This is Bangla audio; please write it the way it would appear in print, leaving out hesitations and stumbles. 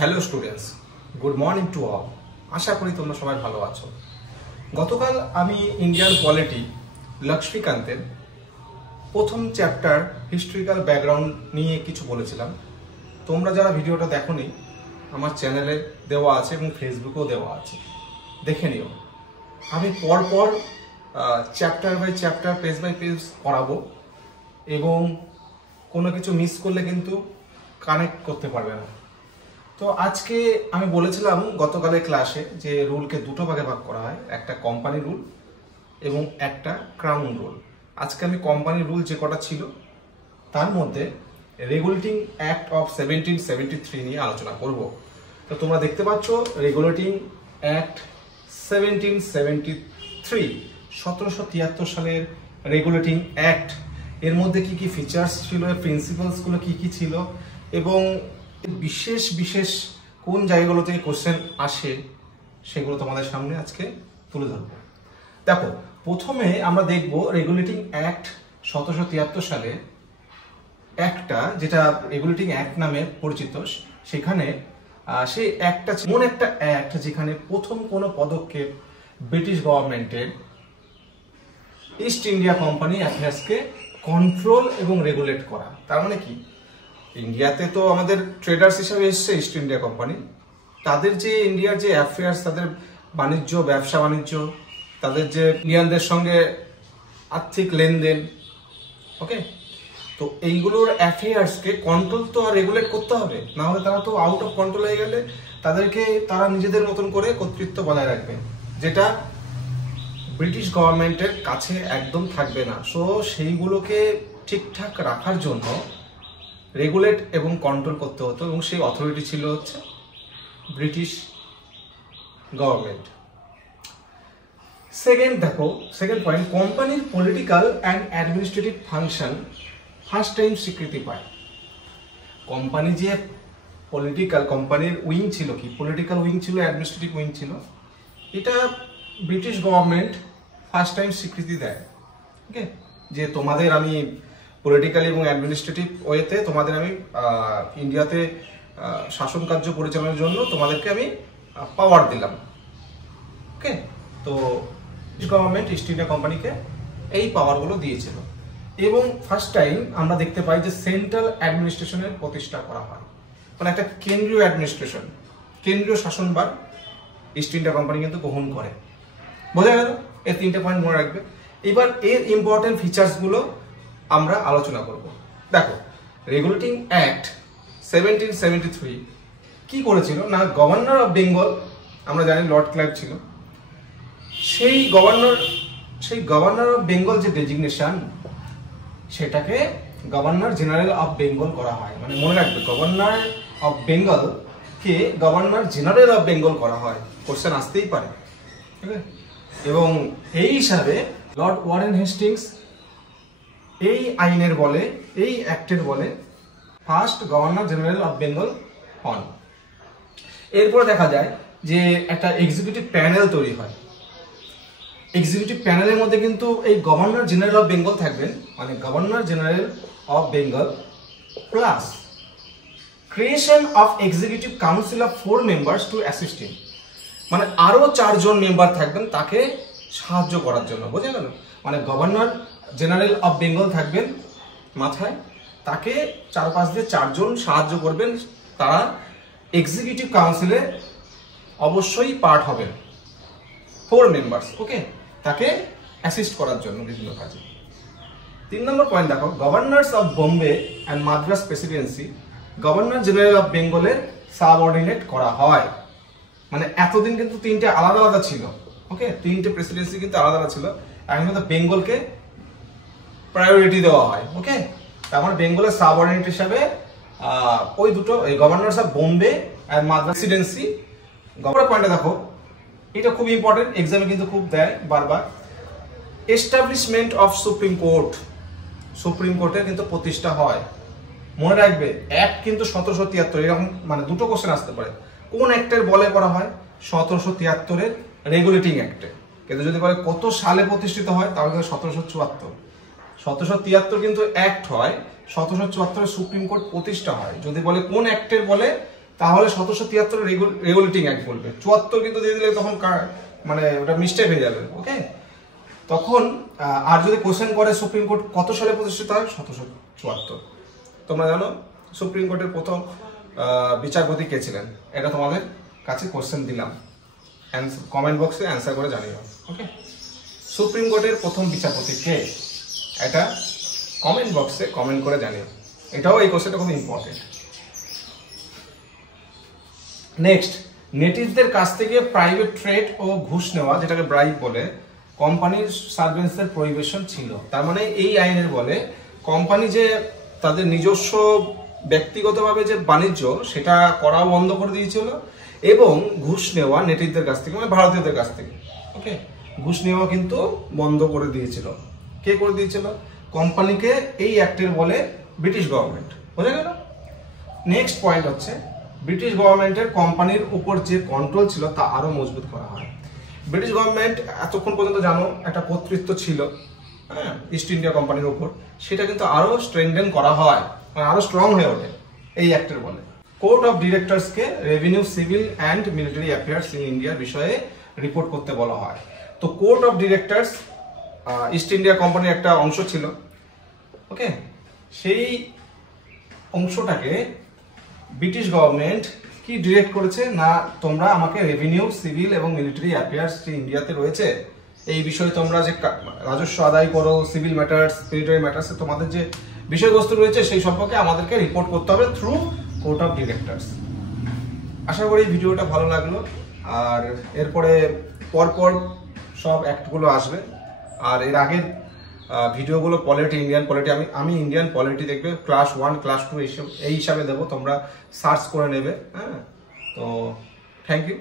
Hello students, good morning to all. আশা করি তোমরা সবাই ভালো আছো। গতকাল আমি ইন্ডিয়ান পলিটি লক্ষ্মীকান্তের প্রথম চ্যাপ্টার হিস্ট্রিক্যাল ব্যাকগ্রাউন্ড নিয়ে কিছু বলেছিলাম। তোমরা যারা ভিডিওটা দেখোনি, আমার চ্যানেলে দেওয়া আছে এবং ফেসবুকেও দেওয়া আছে, দেখে নিও। আমি পরপর chapter by chapter, page by page পড়াবো এবং কোনো কিছু মিস করলে কিন্তু কানেক্ট করতে পারবে না। তো আজকে আমি বলেছিলাম গতকালের ক্লাসে যে রুলকে দুটো ভাগে ভাগ করা হয়, একটা কোম্পানি রুল এবং একটা ক্রাউন রুল। আজকে আমি কোম্পানি রুল যে কটা ছিল তার মধ্যে রেগুলেটিং অ্যাক্ট অফ 1773 নিয়ে আলোচনা করব। তো তোমরা দেখতে পাচ্ছ রেগুলেটিং অ্যাক্ট 1773, 1773 সালের রেগুলেটিং অ্যাক্ট। এর মধ্যে কি কি ফিচার্স ছিল, প্রিন্সিপালসগুলো কি কি ছিল এবং বিশেষ বিশেষ কোন জায়গাগুলো থেকে কোশ্চেন আসে সেগুলো তোমাদের সামনে আজকে তুলে ধরবো। দেখো, প্রথমে আমরা দেখব রেগুলেটিং অ্যাক্ট 1773 সালে একটা, যেটা রেগুলেটিং অ্যাক্ট নামে পরিচিত। সেখানে সেই অ্যাক্টটা এমন একটা অ্যাক্ট যেখানে প্রথম কোনো পদক্ষেপ ব্রিটিশ গভর্নমেন্টের ইস্ট ইন্ডিয়া কোম্পানি অ্যাফেয়ার্সকে কন্ট্রোল এবং রেগুলেট করা। তার মানে কি, ইন্ডিয়াতে তো আমাদের ট্রেডার্স হিসেবে এসছে ইস্ট ইন্ডিয়া কোম্পানি, তাদের যে ইন্ডিয়ার যে অ্যাফেয়ার্স, তাদের বাণিজ্য, ব্যবসা বাণিজ্য, তাদের যে ইন্ডিয়ানদের সঙ্গে আর্থিক লেনদেন, ওকে, তো এইগুলোর অ্যাফেয়ার্সকে কন্ট্রোল তো আর রেগুলেট করতে হবে, না হলে তারা তো আউট অফ কন্ট্রোল হয়ে গেলে তাদেরকে তারা নিজেদের মতন করে কর্তৃত্ব বজায় রাখবে, যেটা ব্রিটিশ গভর্নমেন্টের কাছে একদম থাকবে না। সো সেইগুলোকে ঠিকঠাক রাখার জন্য রেগুলেট এবং কন্ট্রোল করতে হতো এবং সেই অথরিটি ছিল হচ্ছে ব্রিটিশ গভর্নমেন্ট। সেকেন্ড পয়েন্ট, কোম্পানির political and administrative function first time স্বীকৃতি পায়। কোম্পানি যে পলিটিক্যাল, কোম্পানির উইং ছিল, কি পলিটিক্যাল উইং ছিল, অ্যাডমিনিস্ট্রেটিভ উইং ছিল, এটা ব্রিটিশ গভর্নমেন্ট ফার্স্ট টাইম স্বীকৃতি দেয়। ওকে, যে তোমাদের আমি পলিটিক্যালি এবং অ্যাডমিনিস্ট্রেটিভ ওয়েতে তোমাদের আমি ইন্ডিয়াতে শাসন কার্য পরিচালনার জন্য তোমাদেরকে আমি পাওয়ার দিলাম। ওকে, তো গভর্নমেন্ট ইস্ট ইন্ডিয়া কোম্পানিকে এই পাওয়ারগুলো দিয়েছিল এবং ফার্স্ট টাইম আমরা দেখতে পাই যে সেন্ট্রাল অ্যাডমিনিস্ট্রেশনের প্রতিষ্ঠা করা হয়, মানে একটা কেন্দ্রীয় অ্যাডমিনিস্ট্রেশন, কেন্দ্রীয় শাসনভার ইস্ট ইন্ডিয়া কোম্পানি কিন্তু গ্রহণ করে। বোঝা গেল? এর তিনটে পয়েন্ট মনে রাখবে। এবার এর ইম্পর্টেন্ট ফিচার্সগুলো আমরা আলোচনা করব। দেখো, রেগুলেটিং অ্যাক্ট 1773 কি করেছিল না, গভর্নর অফ বেঙ্গল, আমরা জানি লর্ড ক্লাইভ ছিল, সেই গভর্নর অফ বেঙ্গল যে ডেজিগনেশন, সেটাকে গভর্নর জেনারেল অফ বেঙ্গল করা হয়। মানে মনে রাখবে, governor of Bengal K governor general of Bengal করা হয়, কোশ্চেন আসতেই পারে। ঠিক আছে, এবং এই হিসাবে লর্ড ওয়ারেন হেস্টিংস এই আইনের বলে, এই অ্যাক্টের বলে first governor general of Bengal হন। এরপরে দেখা যায় যে একটা এক্সিকিউটিভ প্যানেল তৈরি হয়। এক্সিকিউটিভ প্যানেলের মধ্যে কিন্তু এই গভর্নর জেনারেল অফ বেঙ্গল থাকবেন, মানে governor general of Bengal plus creation of executive council of 4 members to assist him, মানে আরো 4 জন মেম্বার থাকবেন তাকে সাহায্য করার জন্য। বোঝা গেল? মানে গভর্নর জেনারেল অফ বেঙ্গল থাকবেন মাথায়, তাকে চারপাশ দিয়ে 4 জন সাহায্য করবেন, তারা এক্সিকিউটিভ কাউন্সিলে অবশ্যই পার্ট হবেন, 4 মেম্বার্স। ওকে, তাকে অ্যাসিস্ট করার জন্য বিভিন্ন কাজে। 3 নম্বর পয়েন্ট দেখো, governors of Bombay and Madras Presidency governor general of বেঙ্গলের সাবঅর্ডিনেট করা হয়। মানে এতদিন কিন্তু 3টে আলাদা আলাদা ছিল। ওকে, 3টে প্রেসিডেন্সি কিন্তু আলাদা আলাদা ছিল, এখন কিন্তু বেঙ্গলকে প্রায়োরিটি দেওয়া হয়। ওকে, তারপর বেঙ্গলের সাবঅর্ডিনেট হিসাবে ওই দুটো, এই governors of Bombay and Madras Presidency. Governor পয়েন্টে দেখো, এটা খুব ইম্পর্টেন্ট, এক্সামে কিন্তু খুব দেয় বারবার। Establishment of supreme court, supreme কোর্টের কিন্তু প্রতিষ্ঠা হয়। মনে রাখবে, অ্যাক্ট কিন্তু 1773, এরকম মানে দুটো কোশ্চেন আসতে পারে। কোন অ্যাক্টের বলে করা হয়? 1773-এর রেগুলেটিং অ্যাক্টে। কিন্তু যদি বলে কত সালে প্রতিষ্ঠিত হয়, তাহলে 1774। 1773 কিন্তু অ্যাক্ট হয়, 1774-এ সুপ্রিম কোর্ট প্রতিষ্ঠা হয়। যদি বলে কোন অ্যাক্টের বলে, তাহলে 1773 রেগুলেটিং অ্যাক্ট বলবে। 74 কিন্তু দিয়ে দিলে তখন মানে ওটা মিস্টেক হয়ে যাবে। ওকে, তখন আর যদি কোশ্চেন করে সুপ্রিম কোর্ট কত সালে প্রতিষ্ঠিত হয়, 1774। তোমরা জানো সুপ্রিম কোর্টের প্রথম বিচারপতি কে ছিলেন, এটা তোমাদের কাছে কোশ্চেন দিলাম, কমেন্ট বক্সে অ্যান্সার করে জানিও। ওকে, সুপ্রিম কোর্টের প্রথম বিচারপতি কে, এটা কমেন্ট বক্সে কমেন্ট করে জানিও। এটাও এই কোশ্চেনটা খুব ইম্পর্টেন্ট। নেক্সট, নেটিভদের কাছ থেকে প্রাইভেট ট্রেড ও ঘুষ নেওয়া, যেটাকে ব্রাইব বলে, কোম্পানির সার্ভেন্টসদের প্রহিবিশন ছিল। তার মানে এই আইনের বলে কোম্পানি যে তাদের নিজস্ব ব্যক্তিগতভাবে যে বাণিজ্য সেটা করা বন্ধ করে দিয়েছিল, এবং ঘুষ নেওয়া নেটিভদের কাছ থেকে, মানে ভারতীয়দের কাছ থেকে, ওকে, ঘুষ নেওয়া কিন্তু বন্ধ করে দিয়েছিল। কে করে দিয়েছিল? কোম্পানিকে এই অ্যাক্টের বলে ব্রিটিশ গভর্নমেন্ট। বোঝা গেল? নেক্সট পয়েন্ট হচ্ছে, ব্রিটিশ গভর্নমেন্টের কোম্পানির উপর যে কন্ট্রোল ছিল তা আরো মজবুত করা হয়। ব্রিটিশ গভর্নমেন্ট এতক্ষণ পর্যন্ত জানো একটা কর্তৃত্ব ছিল, হ্যাঁ, ইস্ট ইন্ডিয়া কোম্পানির উপর, সেটা কিন্তু আরো স্ট্রেংথেন করা হয়, মানে আরো স্ট্রং হয়ে ওঠে এই অ্যাক্টের বলে। কোর্ট অফ ডিরেক্টরসকে revenue, civil and military affairs in ইন্ডিয়ার বিষয়ে রিপোর্ট করতে বলা হয়। তো court of directors East India কোম্পানির একটা অংশ ছিল। ওকে, সেই অংশটাকে ব্রিটিশ গভর্নমেন্ট কি ডিরেক্ট করেছে না, তোমরা আমাকে রেভিনিউ, সিভিল এবং মিলিটারি অ্যাফেয়ার্স যে ইন্ডিয়াতে রয়েছে এই বিষয়ে তোমরা যে রাজস্ব আদায় করো, সিভিল ম্যাটার্স, মিলিটারি ম্যাটার্স, তোমাদের যে বিষয়বস্তু রয়েছে সেই সম্পর্কে আমাদেরকে রিপোর্ট করতে হবে থ্রু কোর্ট অফ ডিরেক্টরস। আশা করি ভিডিওটা ভালো লাগলো, আর এরপরে পরপর সব অ্যাক্টগুলো আসবে। আর এর আগের ভিডিওগুলো পলিটি, ইন্ডিয়ান পলিটি, আমি ইন্ডিয়ান পলিটি দেখবে ক্লাস 1, ক্লাস 2 এই হিসাবে দেবো, তোমরা সার্চ করে নেবে। হ্যাঁ, তো থ্যাংক ইউ।